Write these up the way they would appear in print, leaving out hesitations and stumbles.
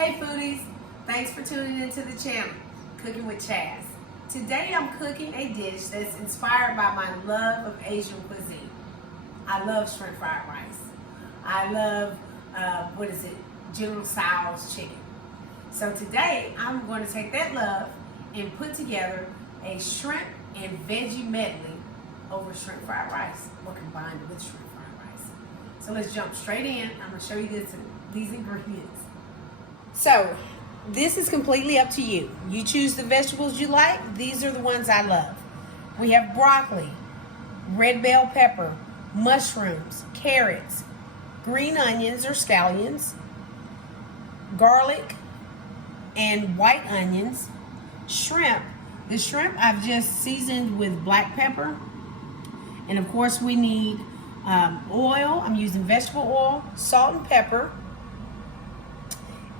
Hey foodies, thanks for tuning into the channel, Cooking with Chaz. Today I'm cooking a dish that's inspired by my love of Asian cuisine. I love shrimp fried rice. I love, General Tso's chicken. So today I'm going to take that love and put together a shrimp and veggie medley over shrimp fried rice, or combined with shrimp fried rice. So let's jump straight in. I'm going to show you these ingredients. So this is completely up to you. You choose the vegetables you like. These are the ones I love. We have broccoli, red bell pepper, mushrooms, carrots, green onions or scallions, garlic and white onions, shrimp. The shrimp I've just seasoned with black pepper. And of course we need oil. I'm using vegetable oil, salt and pepper,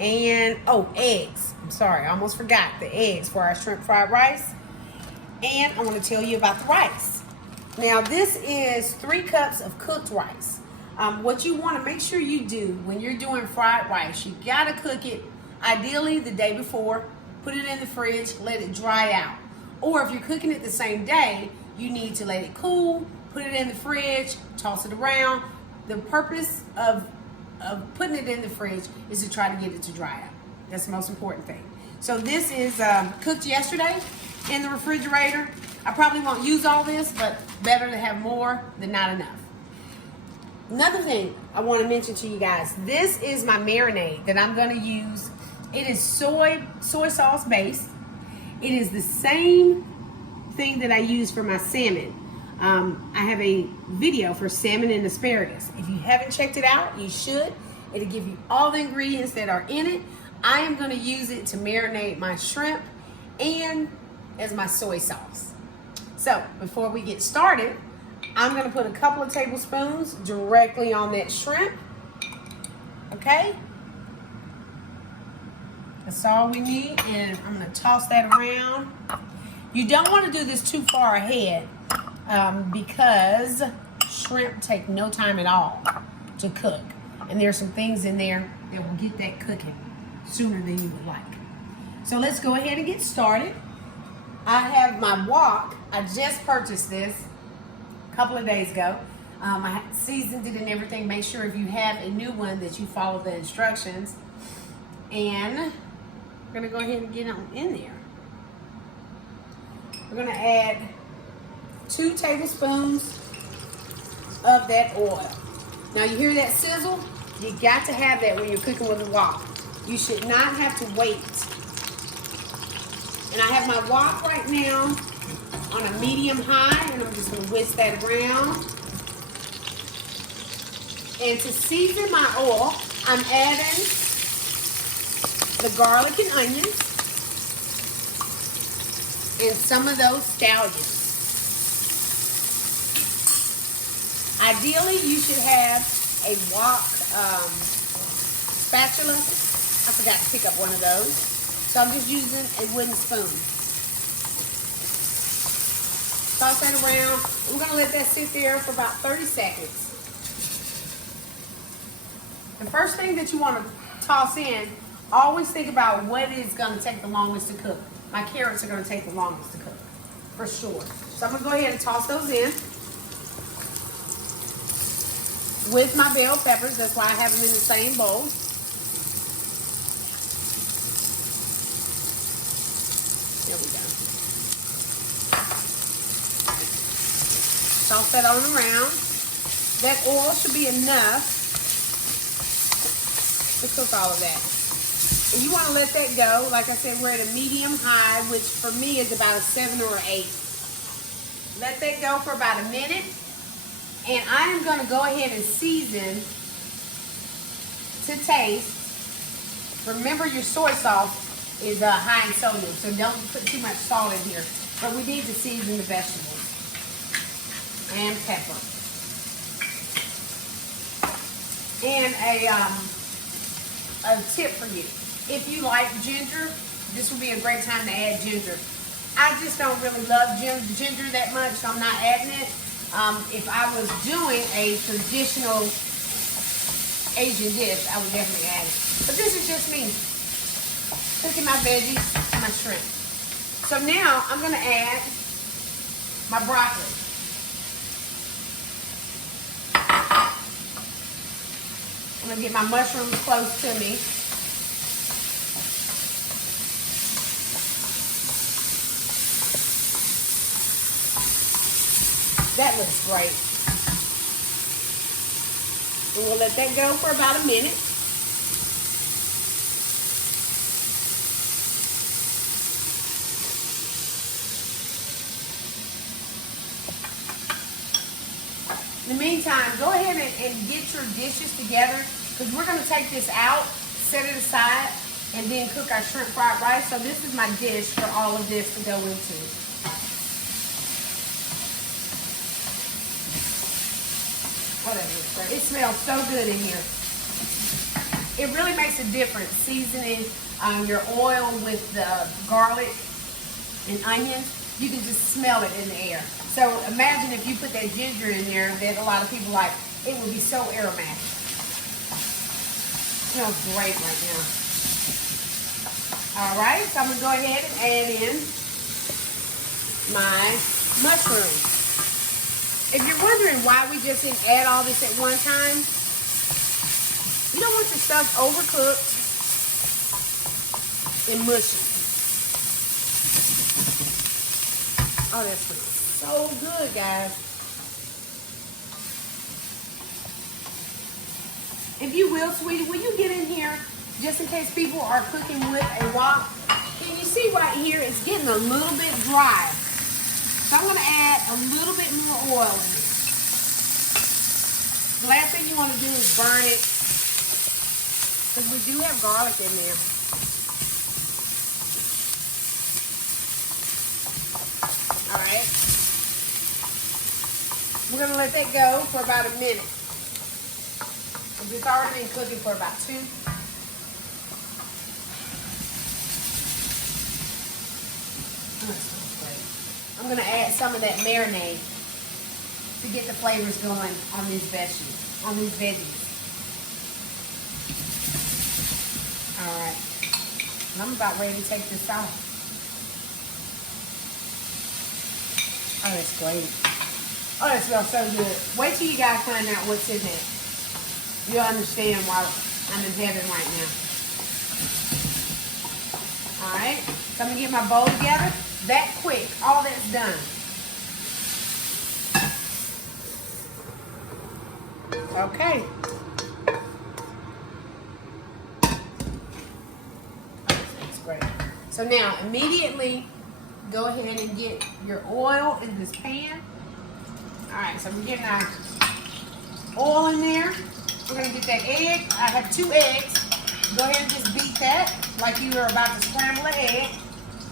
and eggs. I'm sorry, I almost forgot the eggs for our shrimp fried rice. And I want to tell you about the rice. Now this is 3 cups of cooked rice. What you want to make sure you do when you're doing fried rice, you gotta cook it ideally the day before. Put it in the fridge, let it dry out. Or if you're cooking it the same day, you need to let it cool, put it in the fridge, toss it around. The purpose of putting it in the fridge is to try to get it to dry out. That's the most important thing. So this is cooked yesterday in the refrigerator. I probably won't use all this, but better to have more than not enough. Another thing I want to mention to you guys, this is my marinade that I'm going to use. It is soy sauce based. It is the same thing that I use for my salmon. I have a video for salmon and asparagus. If you haven't checked it out, you should. It'll give you all the ingredients that are in it. I am going to use it to marinate my shrimp and as my soy sauce. So before we get started, I'm going to put a couple of tablespoons directly on that shrimp. Okay? That's all we need, and I'm going to toss that around. You don't want to do this too far ahead because shrimp take no time at all to cook. And there's some things in there that will get that cooking sooner than you would like. So let's go ahead and get started. I have my wok. I just purchased this a couple of days ago. I seasoned it and everything. Make sure if you have a new one that you follow the instructions. And we're going to go ahead and get on in there. We're going to add 2 tablespoons of that oil. Now you hear that sizzle? You got to have that when you're cooking with a wok. You should not have to wait. And I have my wok right now on a medium high, and I'm just going to whisk that around. And to season my oil, I'm adding the garlic and onions and some of those scallions. Ideally, you should have a wok spatula. I forgot to pick up one of those. So I'm just using a wooden spoon. Toss that around. I'm going to let that sit there for about 30 seconds. The first thing that you want to toss in, always think about what is going to take the longest to cook. My carrots are going to take the longest to cook, for sure. So I'm going to go ahead and toss those in with my bell peppers. That's why I have them in the same bowl. There we go. Toss that on around. That oil should be enough to cook all of that. And you want to let that go. Like I said, we're at a medium high, which for me is about a 7 or 8. Let that go for about a minute. And I am going to go ahead and season to taste. Remember, your soy sauce is high in sodium, so don't put too much salt in here. But we need to season the vegetables and pepper. And a tip for you. If you like ginger, this would be a great time to add ginger. I just don't really love ginger that much, so I'm not adding it. If I was doing a traditional Asian dish, I would definitely add it. But this is just me. cooking my veggies and my shrimp. So now I'm gonna add my broccoli. I'm gonna get my mushrooms close to me. That looks great. And we'll let that go for about a minute. In the meantime, go ahead and get your dishes together because we're going to take this out, set it aside, and then cook our shrimp fried rice. So this is my dish for all of this to go into. Oh, that looks great. It smells so good in here. It really makes a difference seasoning your oil with the garlic and onions. You can just smell it in the air. So imagine if you put that ginger in there that a lot of people like, it would be so aromatic. It smells great right now. All right, so I'm gonna go ahead and add in my mushrooms. If you're wondering why we just didn't add all this at one time, you don't want your stuff overcooked and mushy. Oh, that smells so good, guys. If you will, sweetie, will you get in here just in case people are cooking with a wok? Can you see right here, it's getting a little bit dry. So I'm going to add a little bit more oil in it. The last thing you want to do is burn it because we do have garlic in there. All right. We're going to let that go for about a minute. It's already been cooking for about 2. Oh, that smells great. I'm going to add some of that marinade to get the flavors going on these veggies. All right. And I'm about ready to take this out. Oh, that's great. Oh, that smells so good. Wait till you guys find out what's in there. You'll understand why I'm in heaven right now. All right. So I'm going to get my bowl together. That quick. All that's done. Okay. That's great. So now, immediately, go ahead and get your oil in this pan. All right, so we're getting our oil in there. We're going to get that egg. I have 2 eggs. Go ahead and just beat that like you are about to scramble an egg.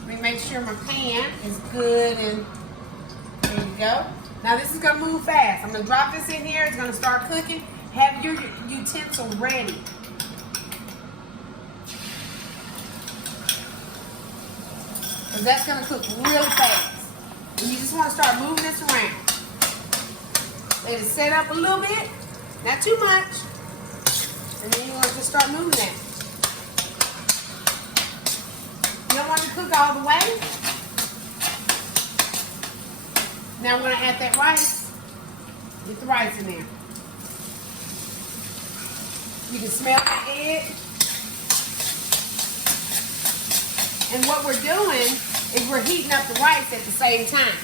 Let me make sure my pan is good, and there you go. Now this is going to move fast. I'm going to drop this in here. It's going to start cooking. Have your utensil ready. Because that's going to cook really fast. And you just want to start moving this around. Let it set up a little bit. Not too much. And then you want to just start moving that. You don't want to cook all the way. Now we're going to add that rice. Get the rice in there. You can smell the egg. And what we're doing is we're heating up the rice at the same time.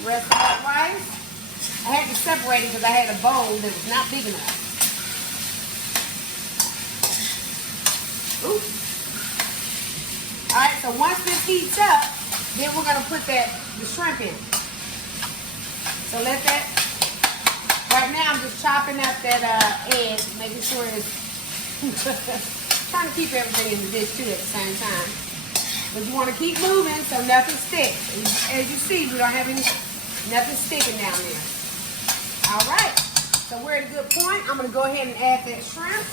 The rest of that rice, I had to separate it because I had a bowl that was not big enough. Oops. Alright, so once this heats up, then we're going to put the shrimp in. So let that, right now I'm just chopping up that egg, making sure it's, trying to keep everything in the dish too at the same time. But you want to keep moving so nothing sticks. As you see, we don't have nothing sticking down there. Alright, so we're at a good point. I'm going to go ahead and add that shrimp.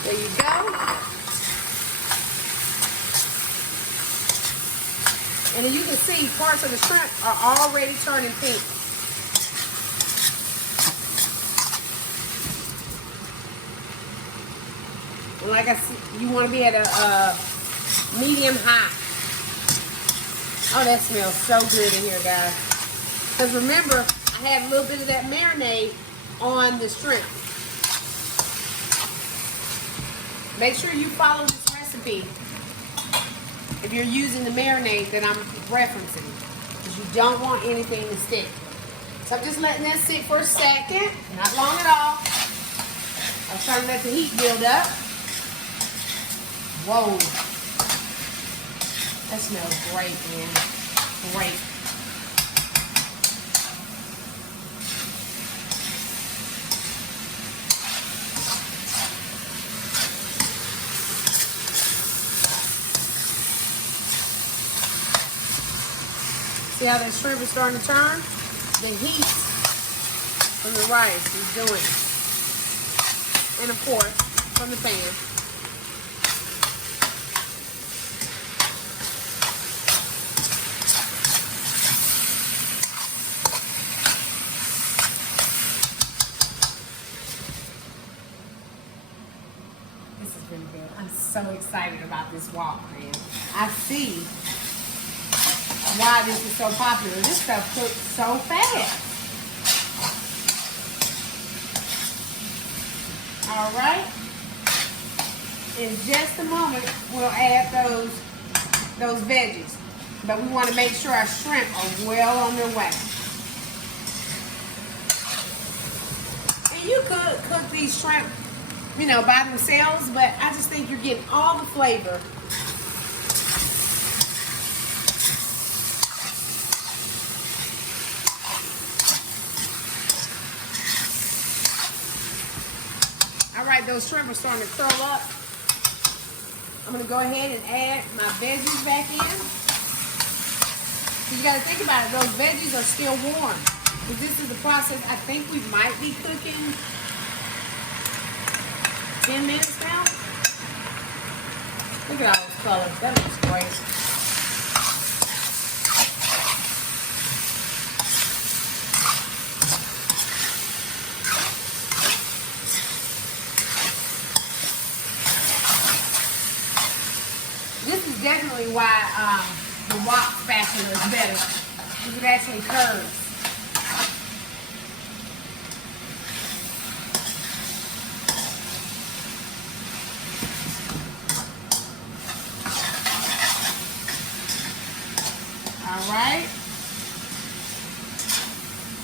There you go. And then you can see parts of the shrimp are already turning pink. And like I said, you want to be at a medium high. Oh, that smells so good in here, guys. Because remember, I have a little bit of that marinade on the shrimp. Make sure you follow this recipe if you're using the marinade that I'm referencing, because you don't want anything to stick. So I'm just letting that sit for a second, not long at all. I'm trying to let the heat build up. Whoa. That smells great, man. Great. See how that shrimp is starting to turn? The heat from the rice is doing it. And of course, from the pan. This has been good. I'm so excited about this wok, man. I see why this is so popular. This stuff cooks so fast. All right. In just a moment, we'll add those veggies. But we want to make sure our shrimp are well on their way. And you could cook these shrimp, you know, by themselves, but I just think you're getting all the flavor. All right, those shrimp are starting to curl up. I'm gonna go ahead and add my veggies back in. You gotta think about it, those veggies are still warm. Because this is the process, I think we might be cooking 10 minutes now. Look at all those colors, that looks great. This is definitely why the wok spatula is better, because it actually curves. All right.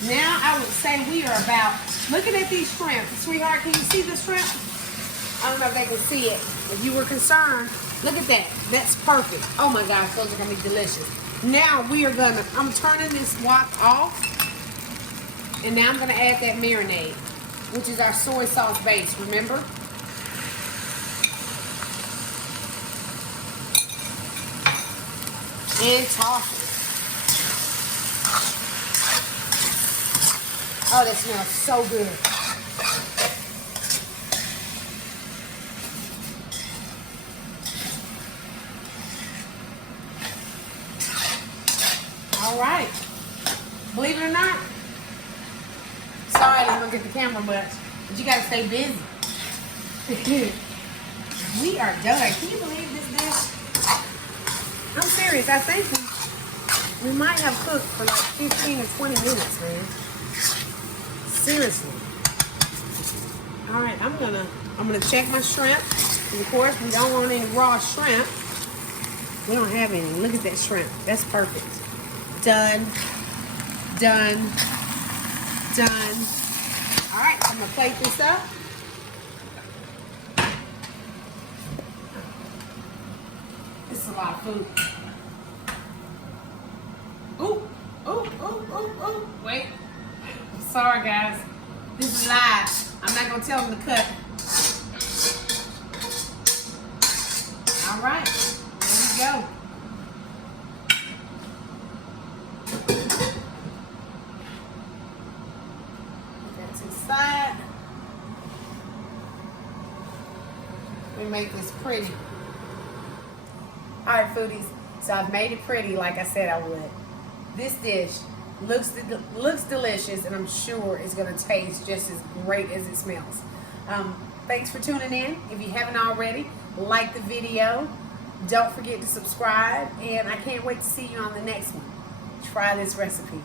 Now I would say we are about, looking at these shrimp. Sweetheart, can you see the shrimp? I don't know if they can see it. If you were concerned, look at that. That's perfect. Oh my gosh, those are gonna be delicious. Now I'm turning this wok off. And now I'm gonna add that marinade, which is our soy sauce base, remember? And toss it. Oh, that smells so good. All right. Believe it or not, sorry I didn't look at the camera much, but you gotta stay busy. We are done. Can you believe this dish? I'm serious. I think we might have cooked for like 15 or 20 minutes, man. Seriously. All right, I'm gonna check my shrimp. And of course, we don't want any raw shrimp. We don't have any. Look at that shrimp. That's perfect. Done. Done. Done. All right, I'm gonna plate this up. This is a lot of food. Ooh, ooh, ooh, ooh, ooh. Wait. I'm sorry, guys. This is live. I'm not gonna tell them to cut. All right, there we go. Side. We make this pretty. All right, foodies. So I've made it pretty, like I said I would. This dish looks delicious, and I'm sure it's gonna taste just as great as it smells. Thanks for tuning in. If you haven't already, like the video. Don't forget to subscribe, and I can't wait to see you on the next one. Try this recipe.